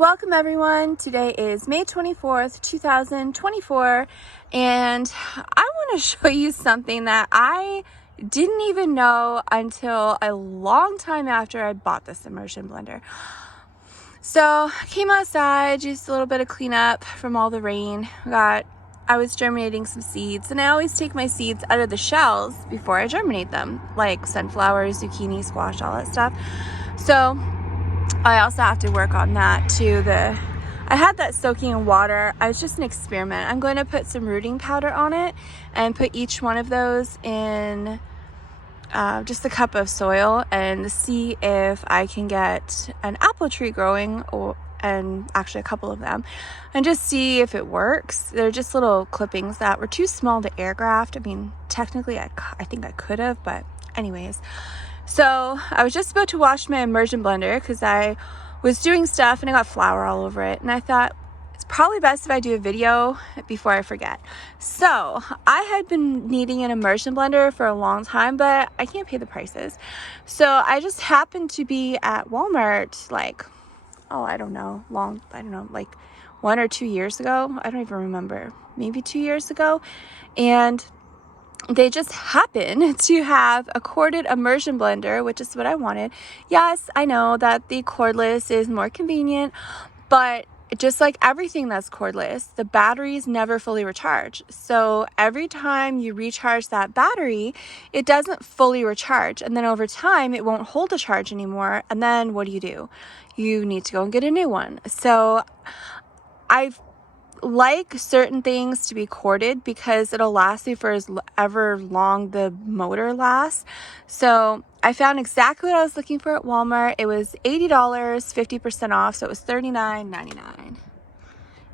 Welcome everyone. Today is May 24th, 2024, and I want to show you something that I didn't even know until a long time after I bought this immersion blender. So I came outside, just a little bit of cleanup from all the rain. I was germinating some seeds, and I always take my seeds out of the shells before I germinate them, like sunflowers, zucchini, squash, all that stuff. So I also have to work on that too. I had that soaking in water. I was just an experiment. I'm going to put some rooting powder on it and put each one of those in just a cup of soil and see if I can get an apple tree growing, and actually a couple of them, and just see if it works. They're just little clippings that were too small to air graft. I mean, technically I think I could have, but anyways. So I was just about to wash my immersion blender because I was doing stuff and I got flour all over it, and I thought it's probably best if I do a video before I forget. So I had been needing an immersion blender for a long time, but I can't pay the prices. So I just happened to be at Walmart like 1 or 2 years ago. I don't even remember, maybe 2 years ago. And they just happen to have a corded immersion blender, which is what I wanted. Yes, I know that the cordless is more convenient, but just like everything that's cordless, the batteries never fully recharge. So every time you recharge that battery, it doesn't fully recharge. And then over time, it won't hold a charge anymore. And then what do? You need to go and get a new one. So I like certain things to be corded because it'll last you for as ever long the motor lasts. So I found exactly what I was looking for at Walmart. It was $80, 50% off, so it was $39.99.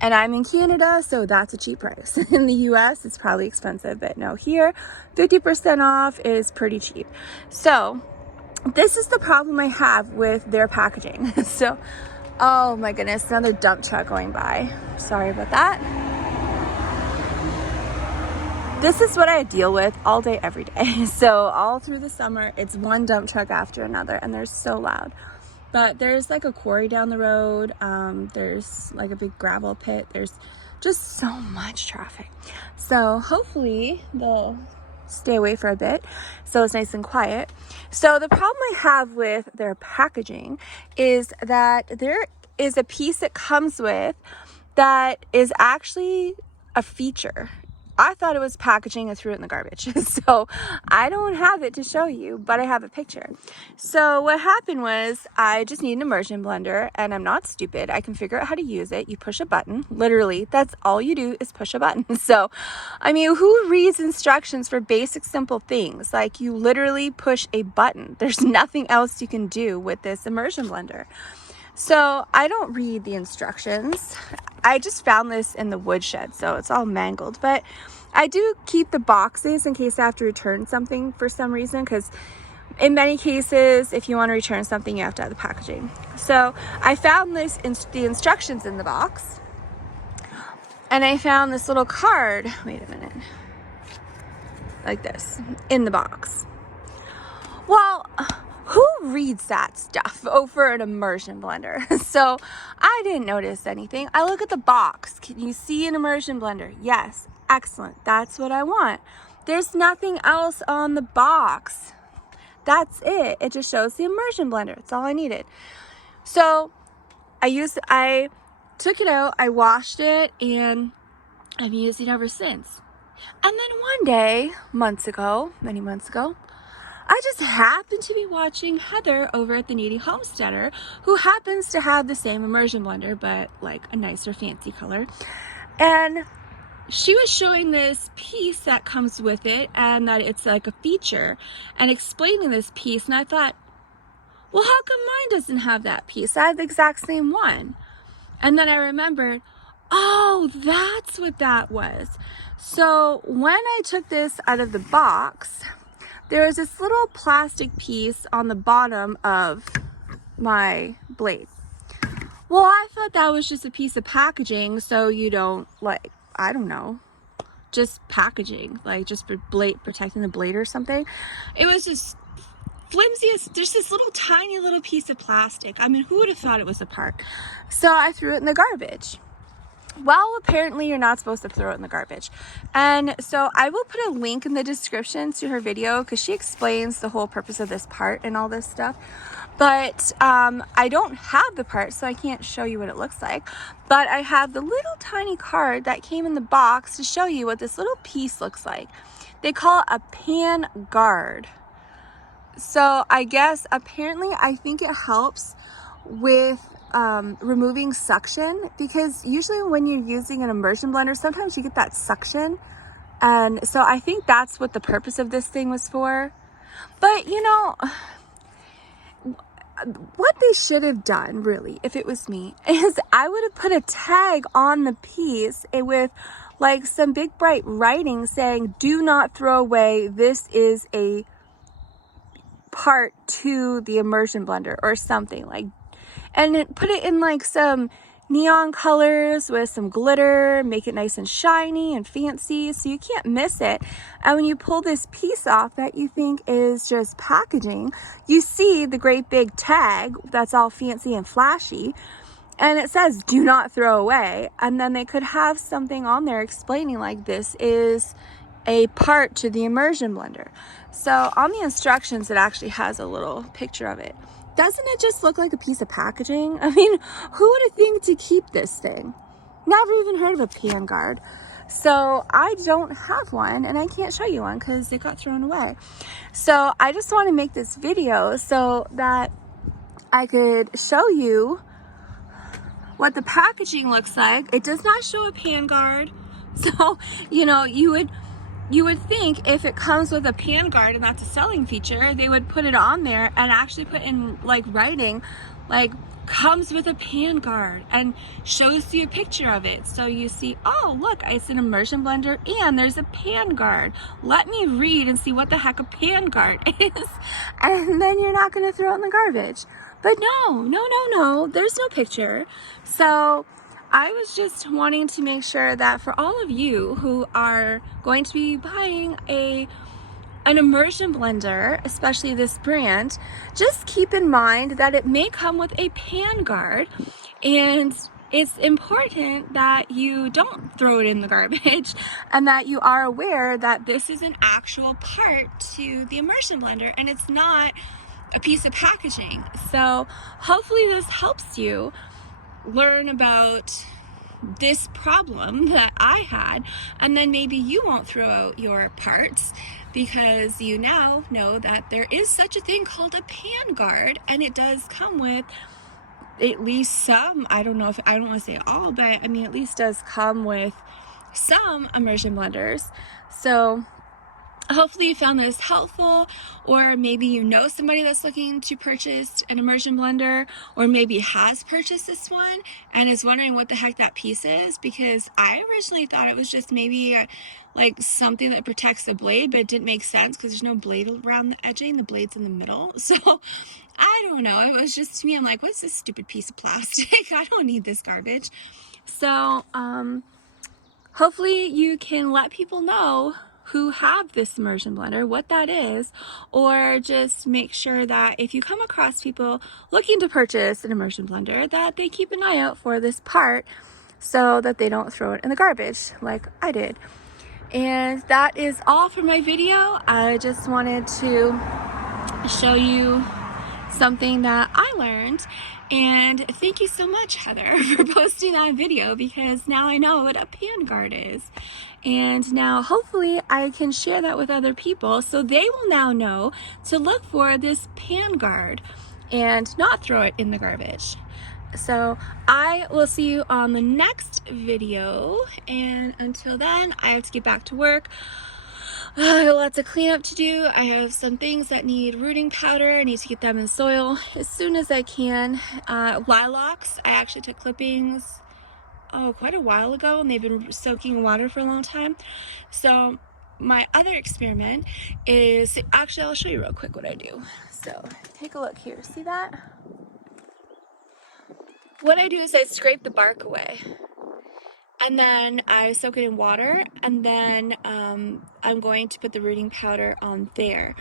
And I'm in Canada, so that's a cheap price. In the US, it's probably expensive, but no, here, 50% off is pretty cheap. So this is the problem I have with their packaging. So, oh my goodness, another dump truck going by. Sorry about that. This is what I deal with all day, every day. So all through the summer, it's one dump truck after another, and they're so loud. But there's like a quarry down the road. There's like a big gravel pit. There's just so much traffic. So hopefully they'll stay away for a bit so it's nice and quiet. So the problem I have with their packaging is that there is a piece that comes with that is actually a feature. I thought it was packaging and threw it in the garbage. So I don't have it to show you, but I have a picture. So what happened was I just need an immersion blender, and I'm not stupid. I can figure out how to use it. You push a button. Literally, that's all you do is push a button. So, I mean, who reads instructions for basic, simple things? Like, you literally push a button. There's nothing else you can do with this immersion blender. So I don't read the instructions. I just found this in the woodshed, so it's all mangled. But I do keep the boxes in case I have to return something for some reason, because in many cases, if you want to return something, you have to have the packaging. So I found the instructions in the box, and I found this little card, wait a minute, like this, in the box. Well, who reads that stuff over an immersion blender? So I didn't notice anything. I look at the box. Can you see an immersion blender? Yes. Excellent. That's what I want. There's nothing else on the box. That's it. It just shows the immersion blender. That's all I needed. So I took it out, I washed it, and I've used it ever since. And then one day, many months ago, I just happened to be watching Heather over at the Needy Homesteader, who happens to have the same immersion blender, but like a nicer, fancy color. And she was showing this piece that comes with it, and that it's like a feature, and explaining this piece. And I thought, well, how come mine doesn't have that piece? I have the exact same one. And then I remembered, oh, that's what that was. So when I took this out of the box, there was this little plastic piece on the bottom of my blade. Well, I thought that was just a piece of packaging, so you don't, like, I don't know, just packaging, like just for blade, protecting the blade or something. It was just flimsiest, there's this little tiny little piece of plastic. I mean, who would have thought it was a part? So I threw it in the garbage. Well, apparently you're not supposed to throw it in the garbage. And so I will put a link in the description to her video because she explains the whole purpose of this part and all this stuff. But I don't have the part, so I can't show you what it looks like. But I have the little tiny card that came in the box to show you what this little piece looks like. They call it a pan guard. So I guess apparently I think it helps with removing suction, because usually when you're using an immersion blender, sometimes you get that suction. And so I think that's what the purpose of this thing was for. But you know, what they should have done, really, if it was me, is I would have put a tag on the piece with like some big bright writing saying, do not throw away, this is a part to the immersion blender, or something like, and put it in like some neon colors with some glitter, make it nice and shiny and fancy so you can't miss it. And when you pull this piece off that you think is just packaging, you see the great big tag that's all fancy and flashy, and it says do not throw away. And then they could have something on there explaining like, this is a part to the immersion blender. So on the instructions it actually has a little picture of it. Doesn't it just look like a piece of packaging? I mean, who would have think to keep this thing? Never even heard of a pan guard. So I don't have one, and I can't show you one because it got thrown away. So I just want to make this video so that I could show you what the packaging looks like. It does not show a pan guard. So, you know, you would think if it comes with a pan guard and that's a selling feature, they would put it on there and actually put in like writing, like comes with a pan guard, and shows you a picture of it. So you see, oh look, it's an immersion blender and there's a pan guard. Let me read and see what the heck a pan guard is. And then you're not gonna throw it in the garbage. But no, there's no picture. So I was just wanting to make sure that for all of you who are going to be buying an immersion blender, especially this brand, just keep in mind that it may come with a pan guard, and it's important that you don't throw it in the garbage and that you are aware that this is an actual part to the immersion blender and it's not a piece of packaging. So hopefully this helps you learn about this problem that I had, and then maybe you won't throw out your parts because you now know that there is such a thing called a pan guard, and it does come with at least some, I don't want to say all, but I mean at least does come with some immersion blenders. So hopefully you found this helpful, or maybe you know somebody that's looking to purchase an immersion blender, or maybe has purchased this one and is wondering what the heck that piece is, because I originally thought it was just maybe like something that protects the blade, but it didn't make sense because there's no blade around the edging, the blade's in the middle. So I don't know, it was just, to me, I'm like, what's this stupid piece of plastic? I don't need this garbage. So hopefully you can let people know who have this immersion blender what that is, or just make sure that if you come across people looking to purchase an immersion blender, that they keep an eye out for this part so that they don't throw it in the garbage like I did. And that is all for my video. I just wanted to show you something that I learned, and thank you so much, Heather, for posting that video, because now I know what a pan guard is, and now hopefully I can share that with other people so they will now know to look for this pan guard and not throw it in the garbage. So I will see you on the next video, and until then I have to get back to work. I have lots of cleanup to do. I have some things that need rooting powder. I need to get them in soil as soon as I can. Lilacs, I actually took clippings quite a while ago, and they've been soaking in water for a long time. So my other experiment is, actually I'll show you real quick what I do. So take a look here, see that? What I do is I scrape the bark away, and then I soak it in water, and then I'm going to put the rooting powder on there.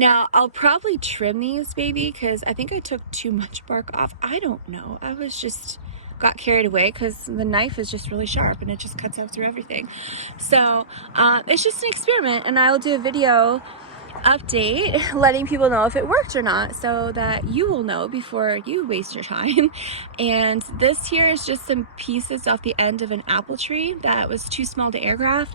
Now, I'll probably trim these, baby, because I think I took too much bark off. I don't know. I was just got carried away because the knife is just really sharp and it just cuts out through everything. So it's just an experiment, and I'll do a video update letting people know if it worked or not, so that you will know before you waste your time. And this here is just some pieces off the end of an apple tree that was too small to air graft.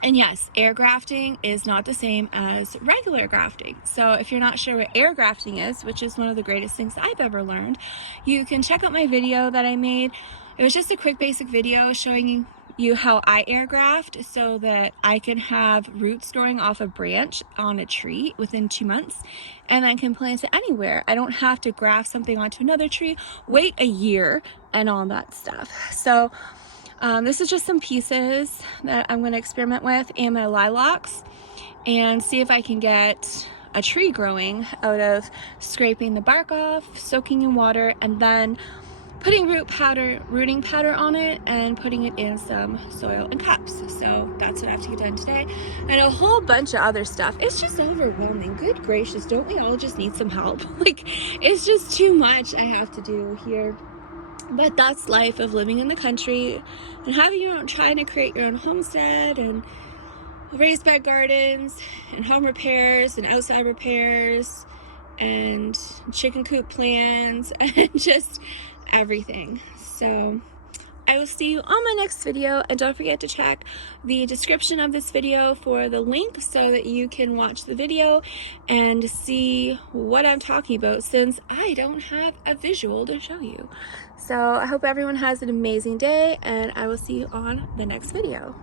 And yes, air grafting is not the same as regular grafting. So if you're not sure what air grafting is, which is one of the greatest things I've ever learned, you can check out my video that I made. It was just a quick basic video showing you how I air graft so that I can have roots growing off a branch on a tree within 2 months, and I can plant it anywhere. I don't have to graft something onto another tree, wait a year, and all that stuff. So this is just some pieces that I'm going to experiment with and my lilacs, and see if I can get a tree growing out of scraping the bark off, soaking in water, and then putting rooting powder on it and putting it in some soil and cups. So that's what I have to get done today, and a whole bunch of other stuff. It's just overwhelming. Good gracious, don't we all just need some help? Like, it's just too much I have to do here. But that's life of living in the country and having your own, trying to create your own homestead and raised bed gardens and home repairs and outside repairs and chicken coop plans and just everything. So I will see you on my next video, and don't forget to check the description of this video for the link so that you can watch the video and see what I'm talking about, since I don't have a visual to show you. So I hope everyone has an amazing day, and I will see you on the next video.